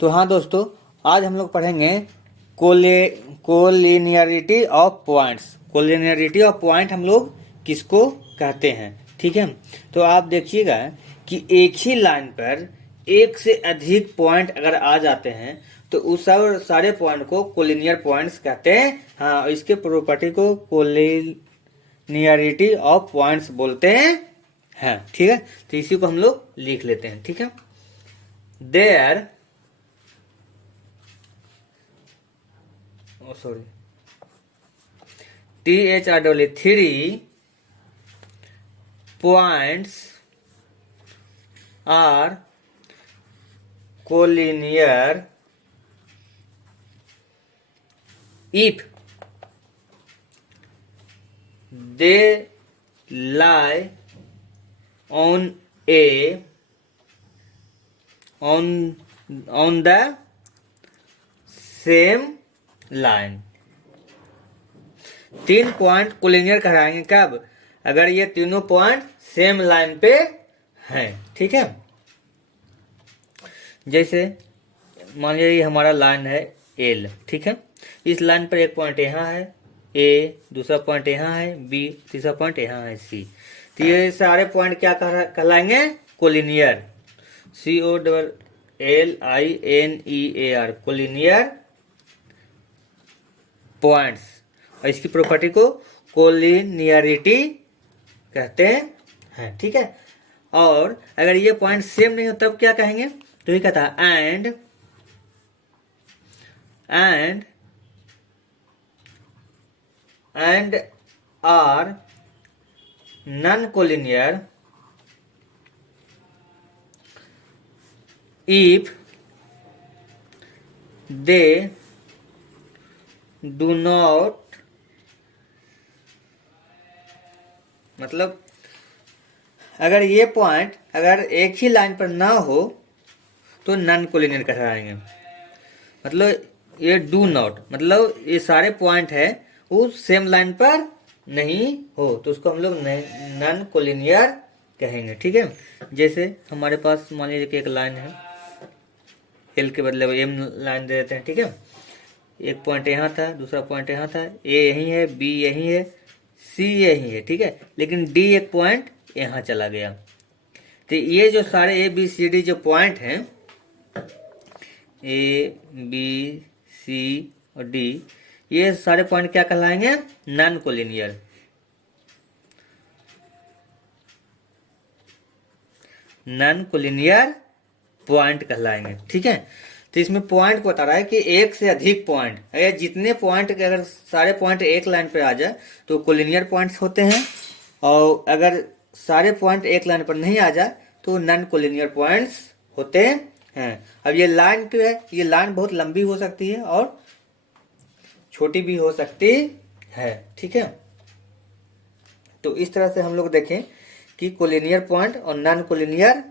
तो हाँ दोस्तों, आज हम लोग पढ़ेंगे collinearity of points. Collinearity of point हम लोग किसको कहते हैं, ठीक है। तो आप देखिएगा कि एक ही लाइन पर एक से अधिक पॉइंट अगर आ जाते हैं तो उस सब सारे पॉइंट को कोलिनियर पॉइंट्स कहते हैं। हाँ, इसके प्रॉपर्टी को कोलिनियरिटी ऑफ पॉइंट्स बोलते हैं, ठीक है। तो इसी को हम लोग लिख लेते हैं, ठीक है। There THR3 points are collinear if they lie on the same line। तीन पॉइंट कोलिनियर कहलाएंगे कब? अगर ये तीनों पॉइंट सेम लाइन पे हैं, ठीक है। जैसे मान लीजिए हमारा लाइन है एल, ठीक है। इस लाइन पर एक पॉइंट यहाँ है ए, दूसरा पॉइंट यहाँ है बी, तीसरा पॉइंट यहाँ है सी। तो ये सारे पॉइंट क्या कहलाएंगे? कोलिनियर। COLLINEAR, collinear points. और इसकी प्रॉपर्टी को कोलिनियरिटी कहते हैं, ठीक है। और अगर ये पॉइंट सेम नहीं हो तब क्या कहेंगे? तो ये कहता है and are non collinear if they do not, मतलब अगर ये पॉइंट अगर एक ही लाइन पर ना हो तो नॉन कोलिनियर कहलाएंगे। मतलब ये डू नॉट, मतलब ये सारे पॉइंट है वो सेम लाइन पर नहीं हो तो उसको हम लोग नॉन कोलिनियर कहेंगे, ठीक है। जैसे हमारे पास मान लीजिए कि एक लाइन है, एल के बदले एम लाइन दे देते हैं, ठीक है। एक पॉइंट यहाँ था, दूसरा पॉइंट यहाँ था, ए यहीं है, बी यहीं है, सी यहीं है, ठीक है। लेकिन डी एक पॉइंट यहाँ चला गया। तो ये जो सारे ए बी सी डी जो पॉइंट हैं, ए बी सी और डी, ये सारे पॉइंट क्या कहलाएंगे? Non collinear. Non collinear point कहलाएंगे, ठीक है। तो इसमें पॉइंट को बता रहा है कि एक से अधिक पॉइंट, अगर जितने पॉइंट अगर सारे पॉइंट एक लाइन पर आ जाए तो कोलिनियर पॉइंट्स होते हैं, और अगर सारे पॉइंट एक लाइन पर नहीं आ जाए तो नॉन कोलिनियर पॉइंट्स होते हैं। अब ये लाइन क्यों है? ये लाइन बहुत लंबी हो सकती है और छोटी भी हो सकती है, ठीक है। तो इस तरह से हम लोग देखें कि कोलिनियर पॉइंट और नॉन कोलिनियर